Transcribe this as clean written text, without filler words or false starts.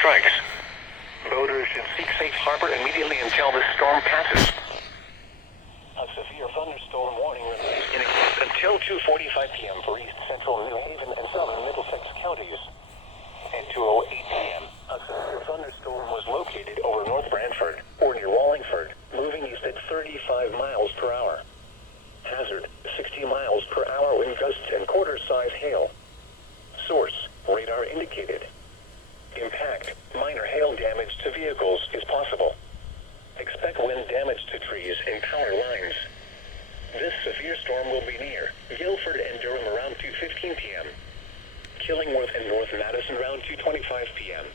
strikes. Boaters should seek safe harbor immediately until this storm passes. A severe thunderstorm warning remains in effect until 2:45 p.m. for east central New Haven and southern Middlesex counties. At 2:08 p.m., a severe thunderstorm was located over North Brantford or near Wallingford, moving east at 35 miles per hour. Hazard, 60 miles per hour wind gusts and quarter-size hail. Source, radar indicated. Impact, minor hail damage to vehicles is possible. Expect wind damage to trees and power lines. This severe storm will be near Guilford and Durham around 2:15 p.m. Killingworth and North Madison around 2:25 p.m.